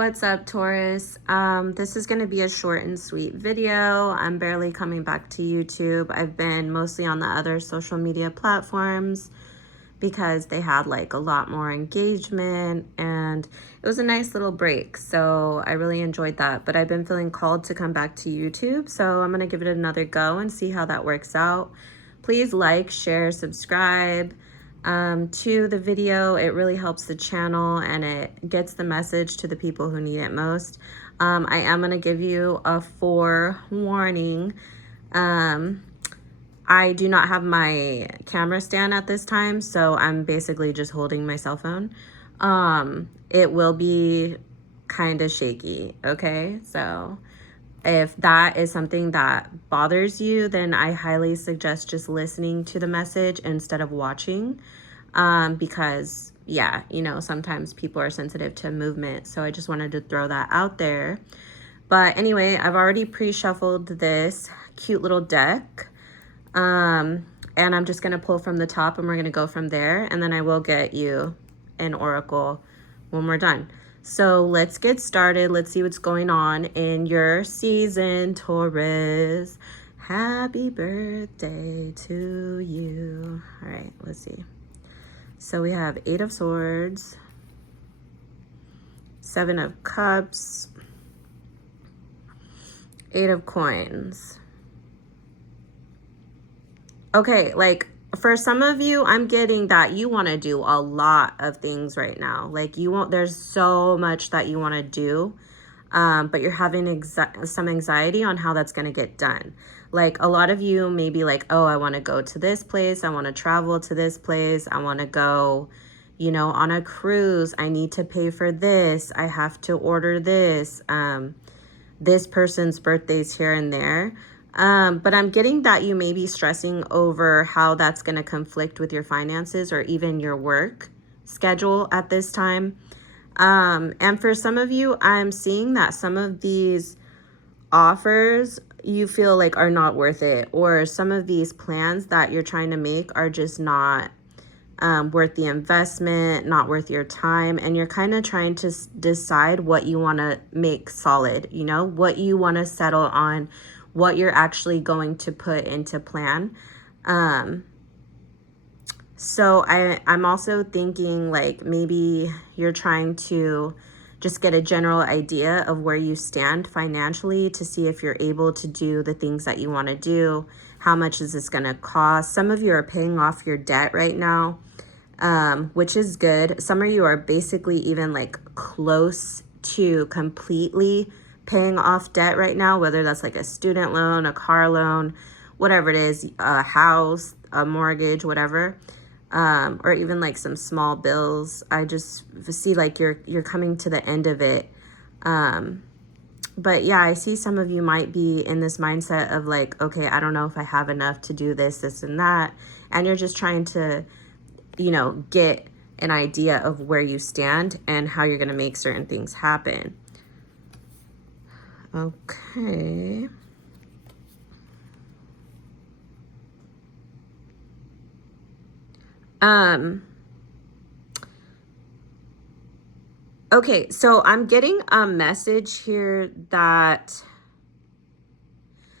What's up, Taurus? This is going to be a short and sweet video. I'm barely coming back to YouTube. I've been mostly on the other social media platforms because they had like a lot more engagement and it was a nice little break. So I really enjoyed that, but I've been feeling called to come back to YouTube. So I'm going to give it another go and see how that works out. Please like, share, subscribe to the video. It really helps the channel and it gets the message to the people who need it most. I am going to give you a forewarning. I do not have my camera stand at this time, so I'm basically just holding my cell phone. It will be kind of shaky, okay? So if that is something that bothers you, then I highly suggest just listening to the message instead of watching, because yeah, you know, sometimes people are sensitive to movement. So I just wanted to throw that out there. But anyway, I've already pre-shuffled this cute little deck. And I'm just going to pull from the top and we're going to go from there. And then I will get you an oracle when we're done. So let's get started. Let's see what's going on in your season, Taurus. Happy birthday to you. All right, let's see. So we have 8 of Swords, 7 of Cups, 8 of Coins. Okay, like for some of you, I'm getting that you want to do a lot of things right now. Like there's so much that you want to do, but you're having some anxiety on how that's going to get done. Like a lot of you may be like, oh, I want to go to this place. I want to travel to this place. I want to go, you know, on a cruise. I need to pay for this. I have to order this. This person's birthday's here and there. But I'm getting that you may be stressing over how that's going to conflict with your finances or even your work schedule at this time. And for some of you, I'm seeing that some of these offers you feel like are not worth it, or some of these plans that you're trying to make are just not worth the investment, not worth your time, and you're kind of trying to decide what you want to make solid, you know, what you want to settle on, what you're actually going to put into plan. So I'm also thinking like maybe you're trying to just get a general idea of where you stand financially to see if you're able to do the things that you want to do. How much is this going to cost? Some of you are paying off your debt right now, which is good. Some of you are basically even like close to completely paying off debt right now, whether that's like a student loan, a car loan, whatever it is, a house, a mortgage, whatever, or even like some small bills. I just see like you're coming to the end of it. But yeah, I see some of you might be in this mindset of like, okay, I don't know if I have enough to do this and that. And you're just trying to, you know, get an idea of where you stand and how you're going to make certain things happen. Okay. Okay, so I'm getting a message here that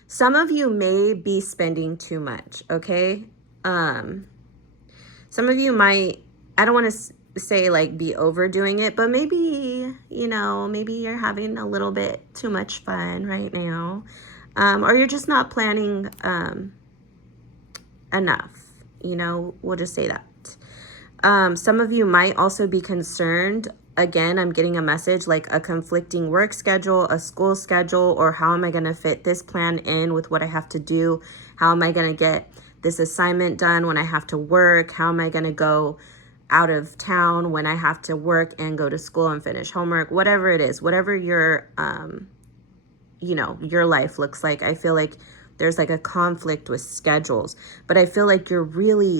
some of you may be spending too much, okay? Some of you might, I don't want to say like be overdoing it, but maybe, you know, maybe you're having a little bit too much fun right now, or you're just not planning enough, you know, we'll just say that. Some of you might also be concerned. Again, I'm getting a message like a conflicting work schedule, a school schedule, or how am I going to fit this plan in with what I have to do? How am I going to get this assignment done when I have to work? How am I going to go out of town when I have to work and go to school and finish homework? Whatever it is, whatever your, you know, your life looks like. I feel like there's like a conflict with schedules, but I feel like you're really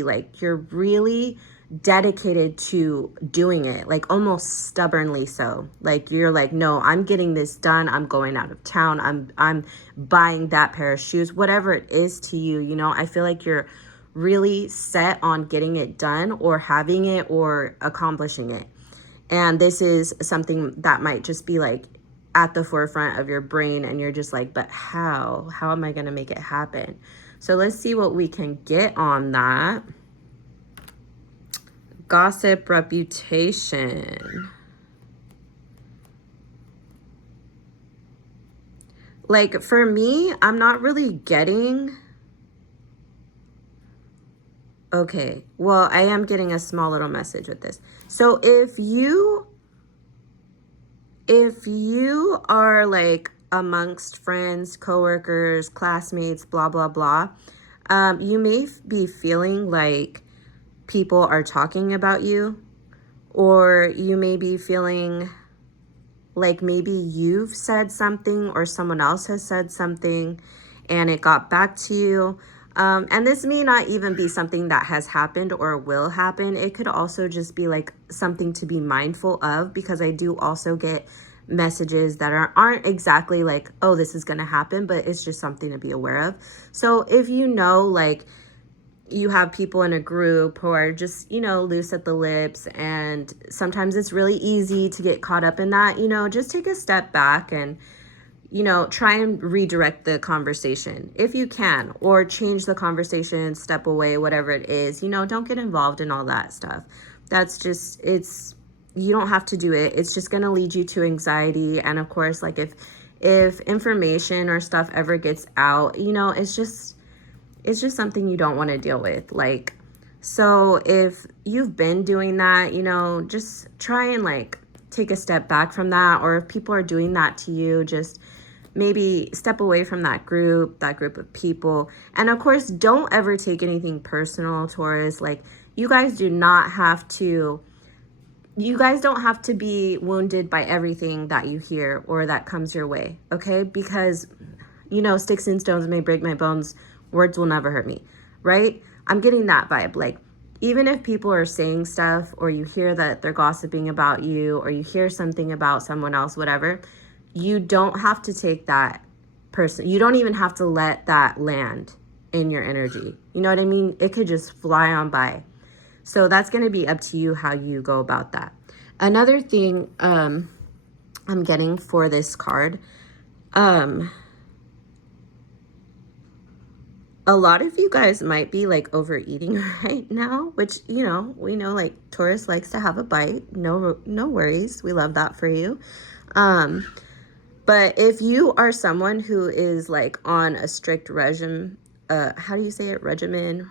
dedicated to doing it, like almost stubbornly so. Like you're like, no, I'm getting this done. I'm going out of town. I'm buying that pair of shoes, whatever it is to you, you know. I feel like you're really set on getting it done or having it or accomplishing it. And this is something that might just be like at the forefront of your brain, and you're just like, but how am I going to make it happen? So let's see what we can get on that. Gossip, reputation. Like for me, I'm not really getting, okay, well, I am getting a small little message with this. So if you are like amongst friends, coworkers, classmates, blah, blah, blah, you may be feeling like people are talking about you, or you may be feeling like maybe you've said something or someone else has said something and it got back to you. And this may not even be something that has happened or will happen. It could also just be like something to be mindful of, because I do also get messages that aren't exactly like, oh, this is going to happen, but it's just something to be aware of. So if you know, like, you have people in a group who are just, you know, loose at the lips, and sometimes it's really easy to get caught up in that, you know, just take a step back and, you know, try and redirect the conversation if you can, or change the conversation, step away, whatever it is, you know, don't get involved in all that stuff. That's just, you don't have to do it. It's just going to lead you to anxiety. And of course, like if information or stuff ever gets out, you know, it's just something you don't want to deal with. Like, so if you've been doing that, you know, just try and like take a step back from that. Or if people are doing that to you, just maybe step away from that group of people. And of course, don't ever take anything personal, Taurus. Like, you guys don't have to be wounded by everything that you hear or that comes your way, okay? Because, you know, sticks and stones may break my bones, words will never hurt me, right? I'm getting that vibe. Like, even if people are saying stuff, or you hear that they're gossiping about you, or you hear something about someone else, whatever, you don't have to take that person. You don't even have to let that land in your energy. You know what I mean? It could just fly on by. So that's going to be up to you how you go about that. Another thing I'm getting for this card, a lot of you guys might be like overeating right now, which, you know, we know like Taurus likes to have a bite. No worries. We love that for you. But if you are someone who is like on a strict regimen, how do you say it? Regimen.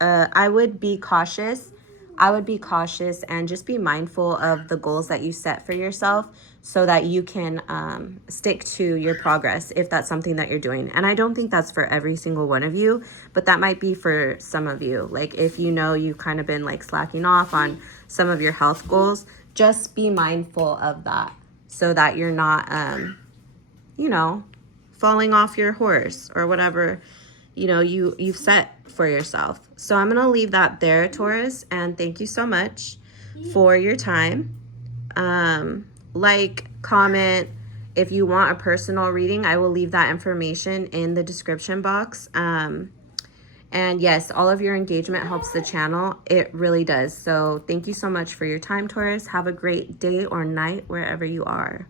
I would be cautious. And just be mindful of the goals that you set for yourself, so that you can stick to your progress if that's something that you're doing. And I don't think that's for every single one of you, but that might be for some of you. Like, if you know you've kind of been like slacking off on some of your health goals, just be mindful of that, so that you're not, you know, falling off your horse or whatever, you know, you've set for yourself. So I'm going to leave that there, Taurus, and thank you so much for your time. Like, comment. If you want a personal reading, I will leave that information in the description box. And yes, all of your engagement helps the channel. It really does. So thank you so much for your time, Taurus. Have a great day or night wherever you are.